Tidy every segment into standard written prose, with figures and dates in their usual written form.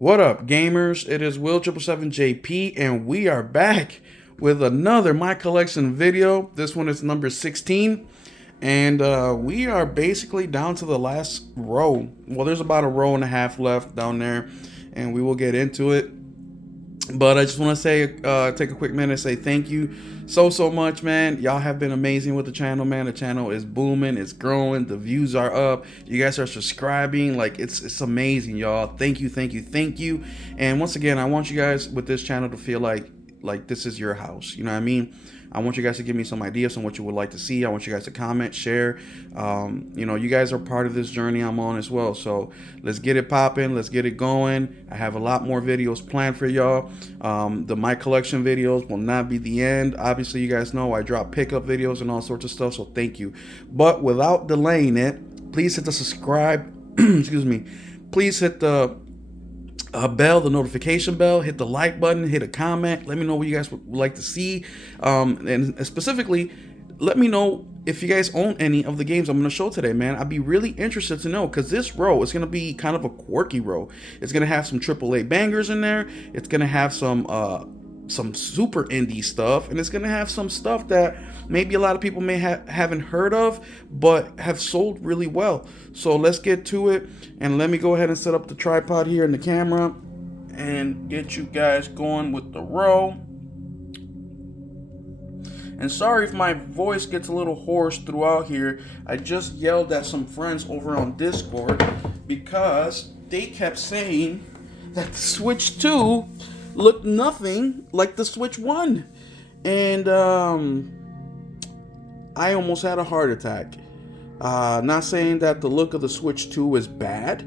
What up, gamers? It is Will777JP, and we are back with another My Collection video. This one is number 16, and we are basically down to the last row. Well, there's about a row and a half left down there, and we will get into it. But I just want to say, take a quick minute and say thank you so much, man. Y'all have been amazing with the channel, man. The channel is booming, it's growing, the views are up, you guys are subscribing. Like, it's amazing, y'all. Thank you. And once again, I want you guys with this channel to feel like this is your house. You know what I mean? I want you guys to give me some ideas on what you would like to see. I want you guys to comment, share. You know, you guys are part of this journey I'm on as well. So let's get it popping. Let's get it going. I have a lot more videos planned for y'all. The My Collection videos will not be the end. Obviously, you guys know I drop pickup videos and all sorts of stuff. So thank you. But without delaying it, please hit the subscribe. Excuse me. Please hit the bell, the notification bell, hit the like button, hit a comment, let me know what you guys would like to see, and specifically let me know if you guys own any of the games I'm going to show today, man. I'd be really interested to know, because this row is going to be kind of a quirky row. It's going to have some AAA bangers in there, it's going to have some super indie stuff, and it's going to have some stuff that maybe a lot of people may haven't heard of but have sold really well. So let's get to it, and let me go ahead and set up the tripod here and the camera and get you guys going with the row. And sorry if my voice gets a little hoarse throughout here. I just yelled at some friends over on Discord because they kept saying that the Switch 2 looked nothing like the Switch 1. And I almost had a heart attack. Not saying that the look of the Switch 2 is bad.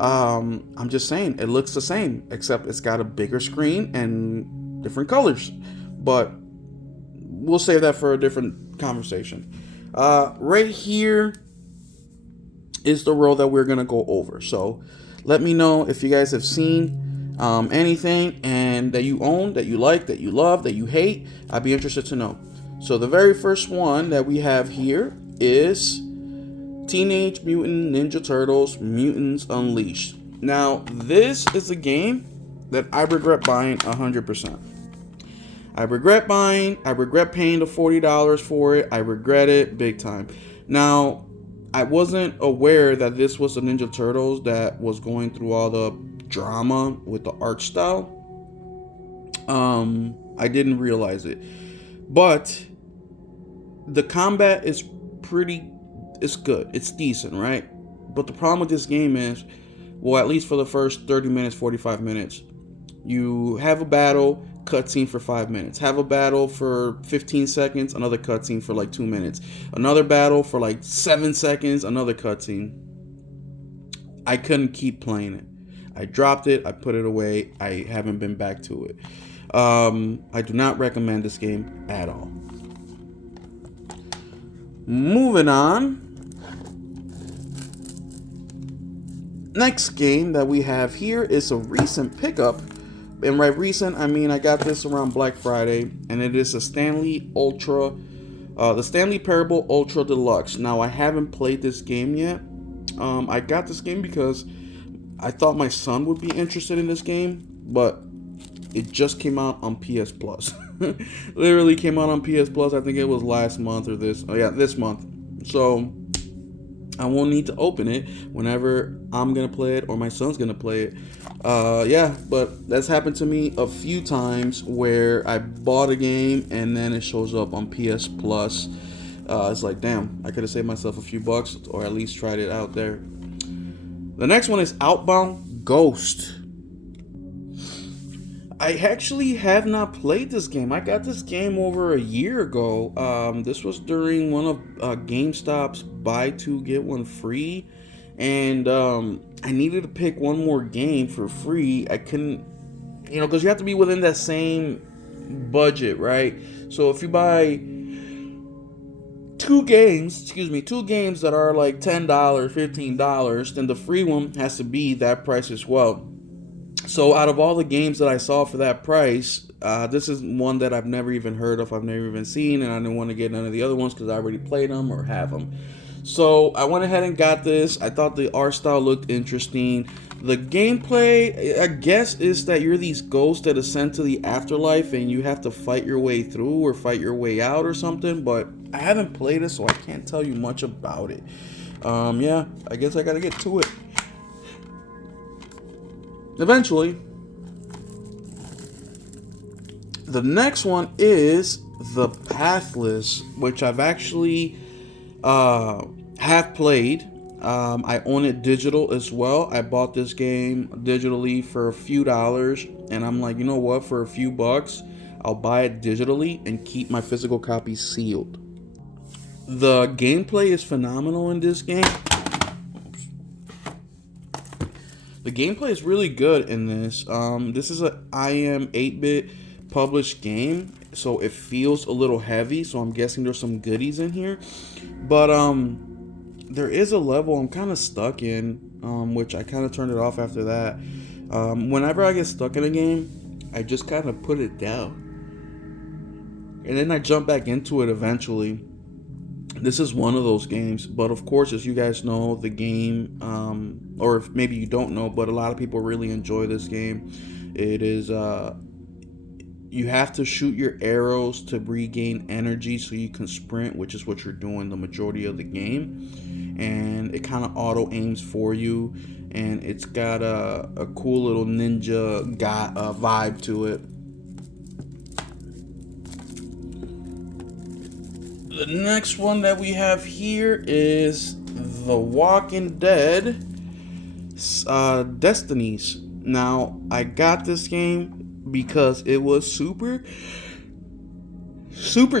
I'm just saying it looks the same, except it's got a bigger screen and different colors. But we'll save that for a different conversation. Right here is the row that we're going to go over. So let me know if you guys have seen anything and that you own, that you like, that you love, that you hate. I'd be interested to know. So the very first one that we have here is Teenage Mutant Ninja Turtles Mutants Unleashed. Now, this is a game that I regret buying 100%. I regret paying the $40 for it. I regret it big time. Now, I wasn't aware that this was the Ninja Turtles that was going through all the drama with the art style. I didn't realize it. But the combat is it's good. It's decent, right? But the problem with this game is, well, at least for the first 30 minutes, 45 minutes, you have a battle, cutscene for 5 minutes. Have a battle for 15 seconds, another cutscene for like 2 minutes. Another battle for like 7 seconds, another cutscene. I couldn't keep playing it. I dropped it, I put it away, I haven't been back to it. I do not recommend this game at all. Moving on. Next game that we have here is a recent pickup. And by recent, I mean I got this around Black Friday, and it is a Stanley the Stanley Parable Ultra Deluxe. Now, I haven't played this game yet. I got this game because I thought my son would be interested in this game, but it just came out on PS Plus. Literally came out on PS Plus. I think it was last month or this month. So I won't need to open it whenever I'm gonna play it or my son's gonna play it. Yeah, but that's happened to me a few times where I bought a game and then it shows up on PS Plus. It's like, damn, I could have saved myself a few bucks or at least tried it out there. The next one is Outbound Ghost. I actually have not played this game. I got this game over a year ago. This was during one of GameStop's buy two get one free, and I needed to pick one more game for free. I couldn't, because you have to be within that same budget, right? So if you buy two games that are like $10, $15, then the free one has to be that price as well. So out of all the games that I saw for that price, this is one that I've never even heard of, I've never even seen, and I didn't want to get none of the other ones because I already played them or have them. So I went ahead and got this. I thought the art style looked interesting. The gameplay, I guess, is that you're these ghosts that ascend to the afterlife and you have to fight your way through or fight your way out or something, but I haven't played it, so I can't tell you much about it. Yeah, I guess I gotta get to it eventually. The next one is the Pathless, which I've actually have played. I own it digital as well. I bought this game digitally for a few dollars, and I'm like, you know what? For a few bucks, I'll buy it digitally and keep my physical copy sealed. The gameplay is phenomenal in this game. The gameplay is really good in this. This is a IM 8-bit published game, so it feels a little heavy. So I'm guessing there's some goodies in here, but there is a level I'm kind of stuck in, which I kind of turned it off after that. Whenever I get stuck in a game, I just kind of put it down, and then I jump back into it eventually. This is one of those games, but of course, as you guys know, the game, or if maybe you don't know, but a lot of people really enjoy this game. It is, you have to shoot your arrows to regain energy so you can sprint, which is what you're doing the majority of the game. And it kind of auto aims for you, and it's got a cool little ninja vibe to it. The next one that we have here is The Walking Dead Destinies. Now, I got this game because it was super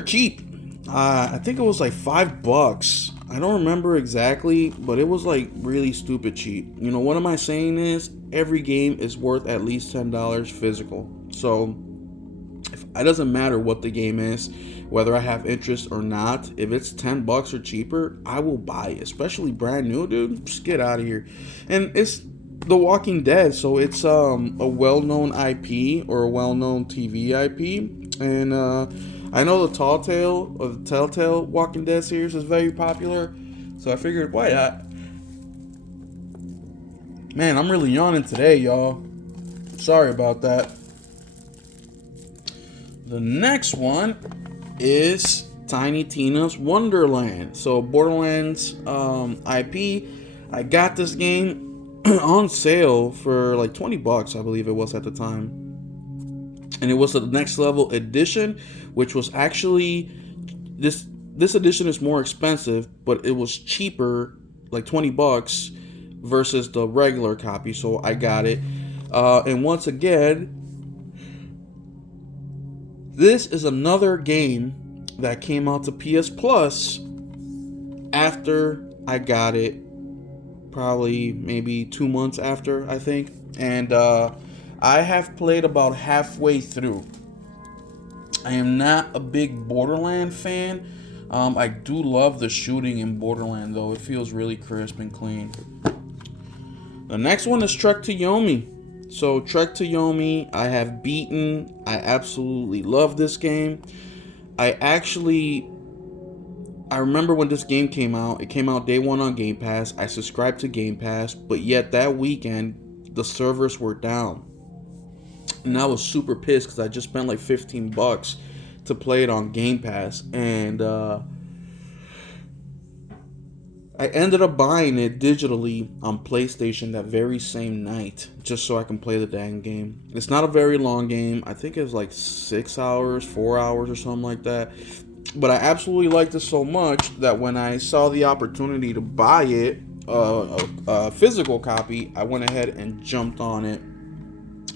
cheap. I think it was like $5. I don't remember exactly, but it was like really stupid cheap. You know, what am I saying is every game is worth at least $10 physical. So it doesn't matter what the game is, whether I have interest or not. If it's $10 or cheaper, I will buy it, especially brand new, dude. Just get out of here. And it's The Walking Dead, so it's a well-known IP or a well-known TV IP, and I know the Telltale Walking Dead series is very popular, so I figured, why not? Man, I'm really yawning today, y'all. Sorry about that. The next one is Tiny Tina's Wonderland. So Borderlands IP. I got this game on sale for like $20, I believe it was at the time. And it was the Next Level edition, which was actually this edition is more expensive, but it was cheaper, like $20 versus the regular copy. So I got it. And once again, this is another game that came out to PS Plus after I got it, probably maybe 2 months after, I think. And I have played about halfway through. I am not a big Borderland fan. I do love the shooting in Borderland, though. It feels really crisp and clean. The next one is Trek to Yomi. So Trek to Yomi, I have beaten. I absolutely love this game. I remember when this game came out. It came out day one on Game Pass. I subscribed to Game Pass, but yet that weekend the servers were down, and I was super pissed because I just spent like $15 to play it on Game Pass, and I ended up buying it digitally on PlayStation that very same night, just so I can play the dang game. It's not a very long game. I think it's like 6 hours, 4 hours or something like that. But I absolutely liked it so much that when I saw the opportunity to buy it, a physical copy, I went ahead and jumped on it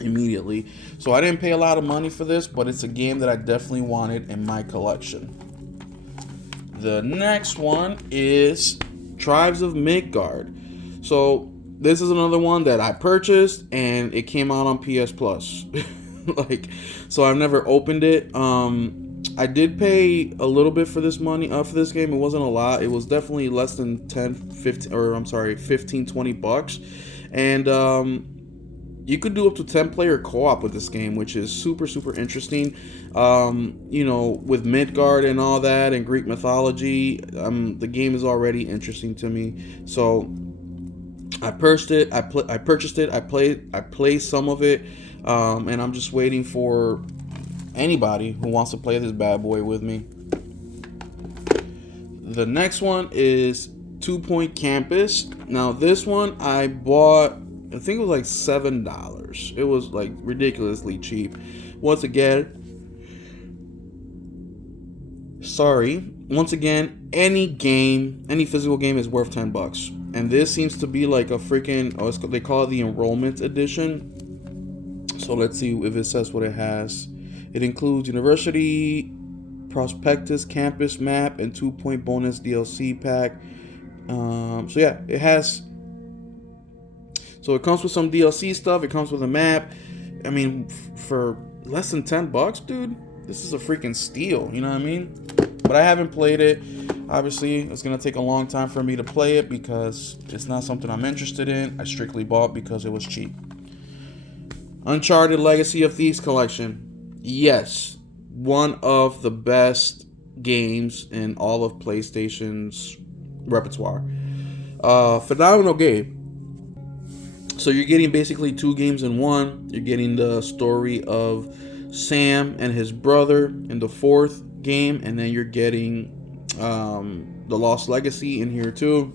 immediately. So I didn't pay a lot of money for this, but it's a game that I definitely wanted in my collection. The next one is Tribes of Midgard. So this is another one that I purchased and it came out on PS Plus. So I've never opened it. I did pay a little bit for this money for this game. It wasn't a lot. It was definitely less than 15 $20. And you could do up to 10-player co-op with this game, which is super interesting. You know, with Midgard and all that and Greek mythology, the game is already interesting to me. So I purchased it. I purchased it. I played some of it, and I'm just waiting for anybody who wants to play this bad boy with me. The next one is 2 Point Campus. Now this one I bought, I think it was like $7. It was like ridiculously cheap. Once again, any physical game is worth $10. And this seems to be like a freaking, they call it the enrollment edition. So let's see if it says what it has. It includes university, prospectus, campus map, and 2 Point bonus DLC pack. So yeah, it has. So it comes with some DLC stuff. It comes with a map. I mean, for less than $10, dude, this is a freaking steal. You know what I mean? But I haven't played it. Obviously, it's gonna take a long time for me to play it because it's not something I'm interested in. I strictly bought because it was cheap. Uncharted Legacy of Thieves collection. Yes, one of the best games in all of PlayStation's repertoire. Phenomenal game. So you're getting basically 2 games in one. You're getting the story of Sam and his brother in the 4th game, and then you're getting the Lost Legacy in here too.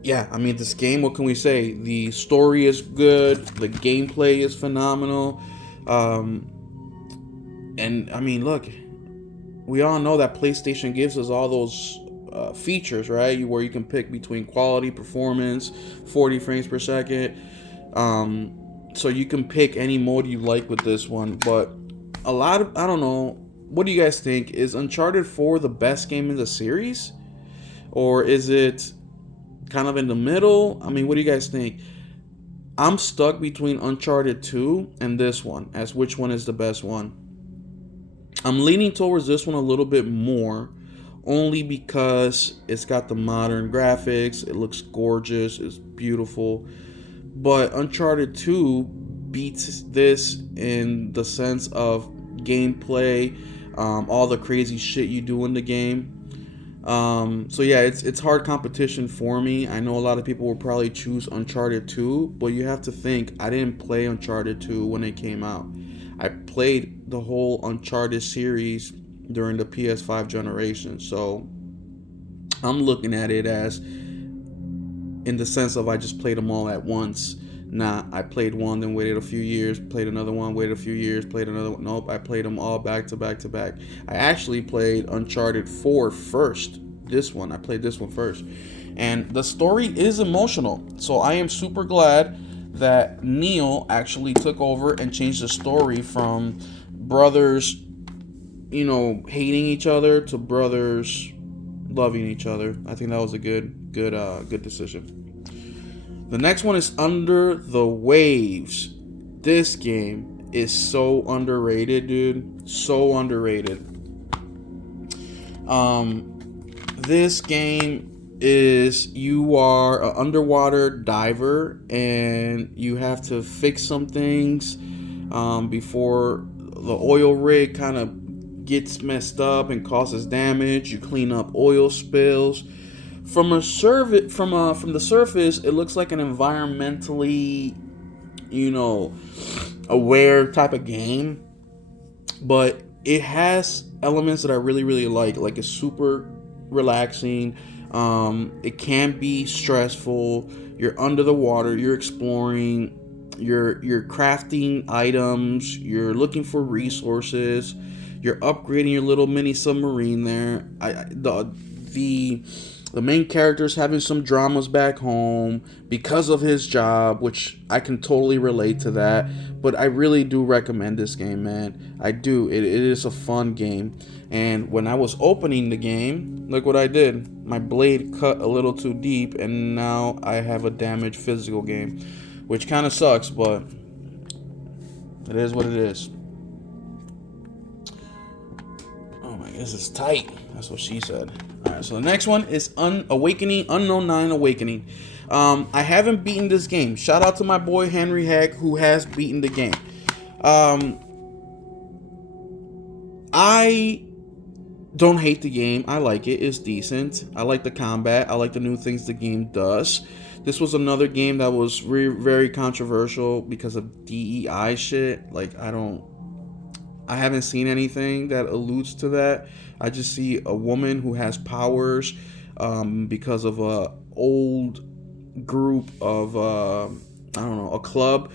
Yeah, I mean, this game, what can we say? The story is good, the gameplay is phenomenal, and I mean, look, we all know that PlayStation gives us all those features, right? Where you can pick between quality, performance, 40 frames per second. So you can pick any mode you like with this one. But I don't know, what do you guys think? Is Uncharted 4 the best game in the series? Or is it kind of in the middle? I mean, what do you guys think? I'm stuck between Uncharted 2 and this one, as which one is the best one. I'm leaning towards this one a little bit more, only because it's got the modern graphics, it looks gorgeous, it's beautiful. But Uncharted 2 beats this in the sense of gameplay, all the crazy shit you do in the game. So yeah, it's hard competition for me. I know a lot of people will probably choose Uncharted 2, but you have to think, I didn't play Uncharted 2 when it came out. I played the whole Uncharted series during the PS5 generation, so I'm looking at it as in the sense of I just played them all at once. Nah, I played one, then waited a few years, played another one, waited a few years, played another one. Nope, I played them all back to back to back. I actually played Uncharted 4 first. I played this one first. And the story is emotional. So I am super glad that Neil actually took over and changed the story from brothers, hating each other to brothers loving each other. I think that was a good decision. The next one is Under the Waves. This game is so underrated, dude. So underrated. This game is, you are an underwater diver and you have to fix some things before the oil rig kind of gets messed up and causes damage. You clean up oil spills. From the surface, it looks like an environmentally, aware type of game, but it has elements that I really, really like. Like, it's super relaxing. It can be stressful. You're under the water. You're exploring. You're crafting items. You're looking for resources. You're upgrading your little mini submarine there. The main character's having some dramas back home because of his job, which I can totally relate to that. But I really do recommend this game, man. I do. It is a fun game. And when I was opening the game, look what I did. My blade cut a little too deep, and now I have a damaged physical game, which kind of sucks, but it is what it is. Oh my, this is tight. That's what she said. Alright, so the next one is Unknown 9 Awakening. I haven't beaten this game. Shout out to my boy Henry Heck, who has beaten the game. Don't hate the game. I like it. It's decent. I like the combat. I like the new things the game does. This was another game that was very controversial because of DEI shit. Like, I haven't seen anything that alludes to that. I just see a woman who has powers because of a old group of I don't know, a club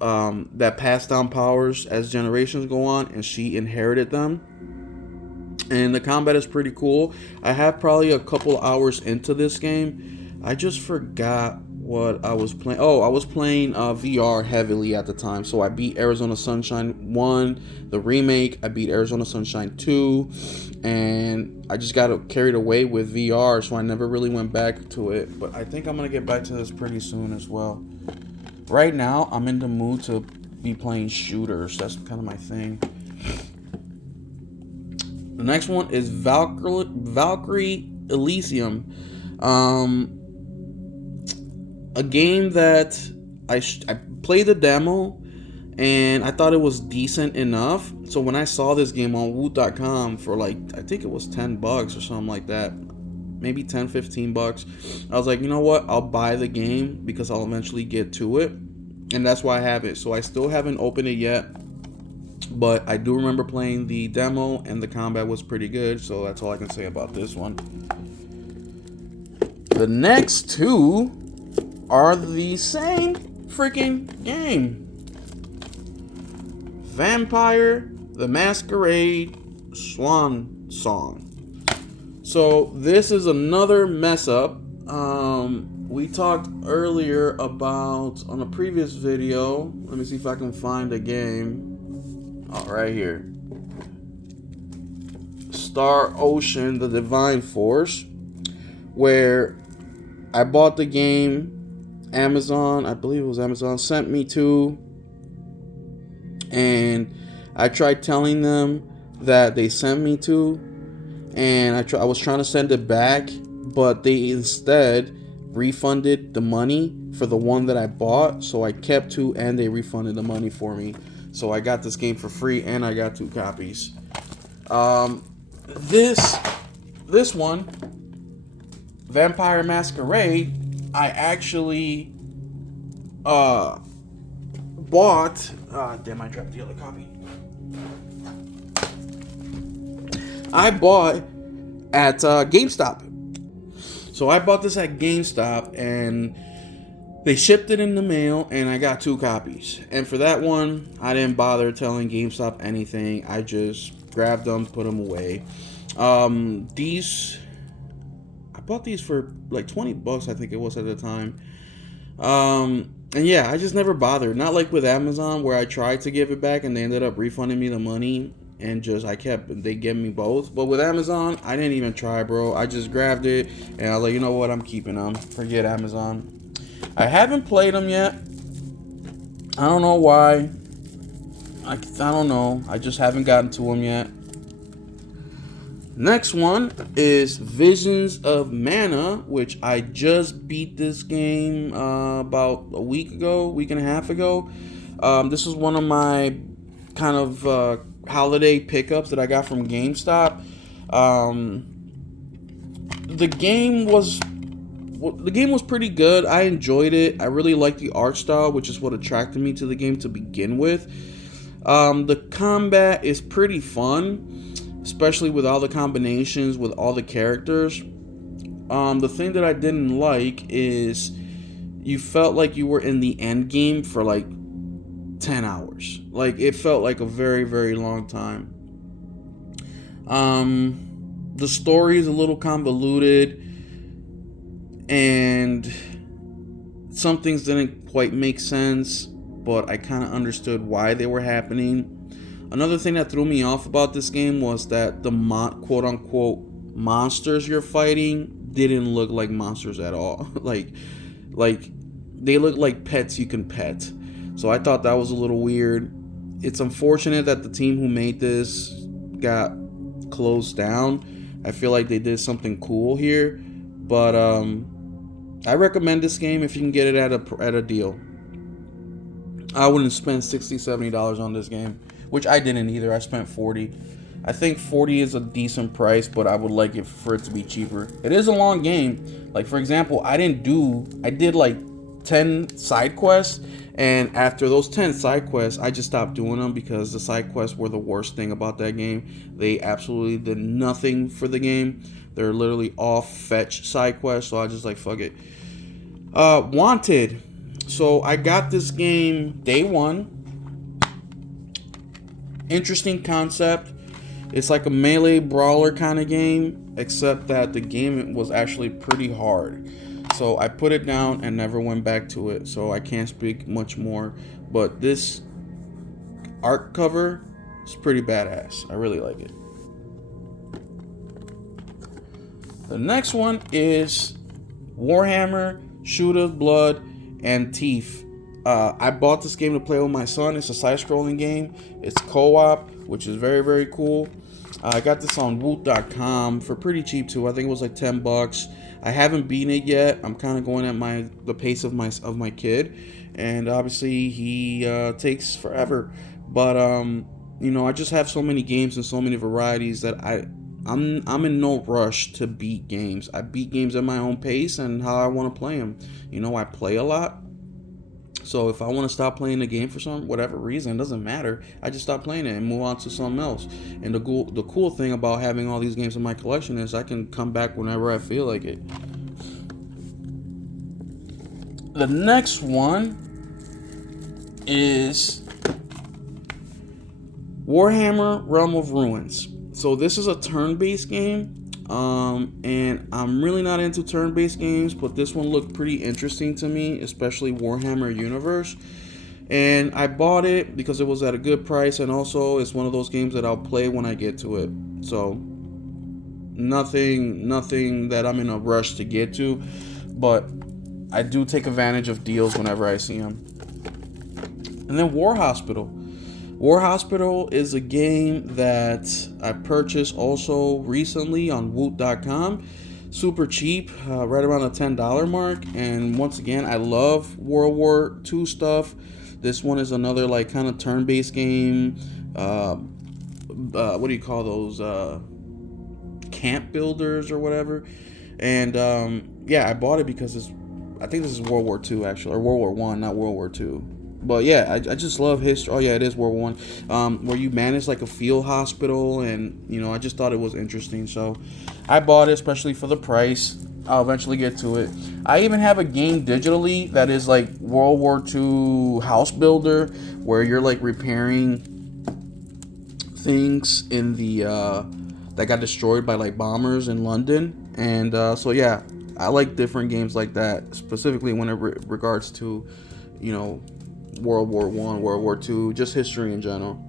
that passed down powers as generations go on, and she inherited them. And the combat is pretty cool. I have probably a couple hours into this game. I just forgot what I was playing. Oh, I was playing VR heavily at the time. So I beat Arizona Sunshine 1, the remake. I beat Arizona Sunshine 2. And I just got carried away with VR, so I never really went back to it. But I think I'm going to get back to this pretty soon as well. Right now, I'm in the mood to be playing shooters. That's kind of my thing. The next one is Valkyrie Elysium. A game that I played the demo and I thought it was decent enough. So when I saw this game on woot.com for like, I think it was $10 or something like that, maybe $10-15, I was like, you know what, I'll buy the game because I'll eventually get to it, and that's why I have it. So I still haven't opened it yet, but I do remember playing the demo and the combat was pretty good, so that's all I can say about this one. The next two are the same freaking game. Vampire the Masquerade Swan Song. So this is another mess up. We talked earlier about, on a previous video, let me see if I can find a game. Oh, right here. Star Ocean, the Divine Force, where I bought the game. Amazon, I believe it was Amazon, sent me to, and I tried telling them that they sent me to, and I was trying to send it back, but they instead refunded the money for the one that I bought, so I kept two and they refunded the money for me. So I got this game for free and I got 2 copies. This one, Vampire Masquerade, I actually bought. Damn, I dropped the other copy. I bought at GameStop. So I bought this at GameStop and they shipped it in the mail and I got 2 copies. And for that one, I didn't bother telling GameStop anything. I just grabbed them, put them away. I bought these for like $20, I think it was at the time. And yeah, I just never bothered. Not like with Amazon where I tried to give it back and they ended up refunding me the money. And they gave me both. But with Amazon, I didn't even try, bro. I just grabbed it, and I was like, you know what, I'm keeping them. Forget Amazon. I haven't played them yet. I don't know why. I don't know. I just haven't gotten to them yet. Next one is Visions of Mana, which I just beat this game about a week and a half ago. This is one of my kind of holiday pickups that I got from GameStop. The game was pretty good. I enjoyed it. I really liked the art style, which is what attracted me to the game to begin with. The combat is pretty fun, especially with all the combinations with all the characters. The thing that I didn't like is you felt like you were in the end game for like 10 hours. Like, it felt like a very, very long time. The story is a little convoluted and some things didn't quite make sense, but I kind of understood why they were happening. Another thing that threw me off about this game was that the quote-unquote monsters you're fighting didn't look like monsters at all. like they look like pets you can pet. So I thought that was a little weird. It's unfortunate that the team who made this got closed down. I feel like they did something cool here, but I recommend this game if you can get it at a deal. I wouldn't spend $60-$70 on this game, which I didn't either. I spent $40. I think 40 is a decent price, but I would like it for it to be cheaper. It is a long game. Like, for example, I did like 10 side quests, and after those 10 side quests, I just stopped doing them because the side quests were the worst thing about that game. They absolutely did nothing for the game. They're literally all fetch side quests, so I just like, fuck it. Wanted. So I got this game day one. Interesting concept. It's like a melee brawler kind of game, except that the game was actually pretty hard. So I put it down and never went back to it, so I can't speak much more. But this art cover is pretty badass. I really like it. The next one is Warhammer, Shoot of Blood, and Teeth. I bought this game to play with my son. It's a side-scrolling game. It's co-op, which is very, very cool. I got this on Woot.com for pretty cheap too. I think it was like $10. I haven't beaten it yet. I'm kind of going at the pace of my kid, and obviously he takes forever. But you know, I just have so many games and so many varieties that I'm in no rush to beat games. I beat games at my own pace and how I want to play them. You know, I play a lot. So if I want to stop playing the game for some whatever reason, it doesn't matter. I just stop playing it and move on to something else. And the cool thing about having all these games in my collection is I can come back whenever I feel like it. The next one is Warhammer Realm of Ruins. So this is a turn-based game. And I'm really not into turn-based games, but this one looked pretty interesting to me, especially Warhammer Universe. And I bought it because it was at a good price, and also it's one of those games that I'll play when I get to it. So nothing that I'm in a rush to get to, but I do take advantage of deals whenever I see them. And then War Hospital. War Hospital is a game that I purchased also recently on Woot.com. Super cheap, right around the $10 mark. And once again, I love World War II stuff. This one is another like kind of turn-based game. What do you call those? Camp builders or whatever. And yeah, I bought it because I think this is World War II actually, or World War One, not World War II. But yeah, I just love history. Oh yeah, it is World War One, where you manage like a field hospital, and you know, I just thought it was interesting. So I bought it especially for the price. I'll eventually get to it. I even have a game digitally that is like World War II house builder, where you're like repairing things in the that got destroyed by like bombers in London. And so yeah, I like different games like that, specifically when it regards to, you know, World War One, World War II, just history in general.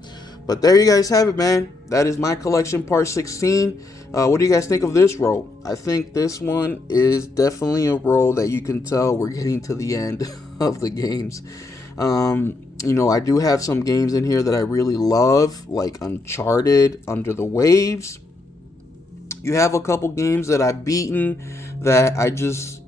But there you guys have it, man. That is my collection, part 16. What do you guys think of this row? I think this one is definitely a row that you can tell we're getting to the end of the games. You know, I do have some games in here that I really love, like Uncharted, Under the Waves. You have a couple games that I've beaten that I just,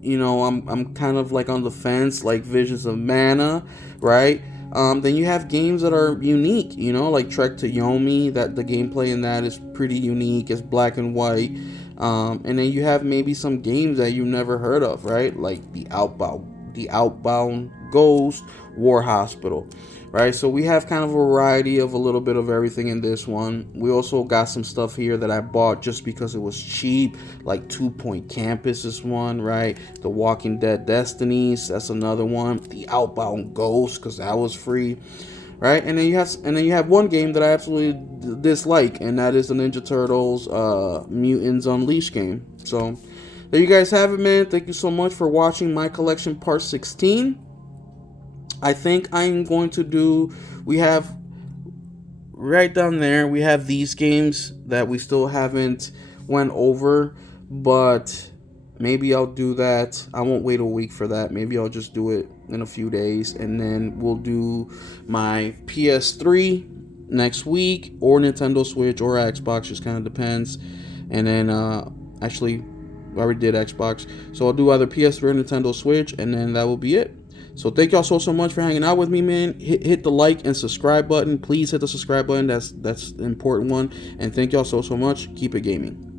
you know, I'm kind of like on the fence, like Visions of Mana, right? Then you have games that are unique, you know, like Trek to Yomi, that the gameplay in that is pretty unique. It's black and white. And then you have maybe some games that you never heard of, right? Like the Outbound, Ghost, War Hospital, right? So we have kind of a variety of a little bit of everything in this one. We also got some stuff here that I bought just because it was cheap, like 2 Point Campus is one, right? The Walking Dead Destinies, that's another one. The Outbound Ghost, because that was free, right? And then you have one game that I absolutely dislike, and that is the Ninja Turtles Mutants Unleashed game. So there you guys have it, man. Thank you so much for watching my collection part 16. I think I'm going to do, we have right down there, we have these games that we still haven't went over, but maybe I'll do that. I won't wait a week for that. Maybe I'll just do it in a few days, and then we'll do my PS3 next week, or Nintendo Switch, or Xbox, just kind of depends. And then actually I already did Xbox, so I'll do either PS3 or Nintendo Switch, and then that will be it. So thank y'all so much for hanging out with me, man. Hit the like and subscribe button. Please hit the subscribe button. That's the important one. And thank y'all so much. Keep it gaming.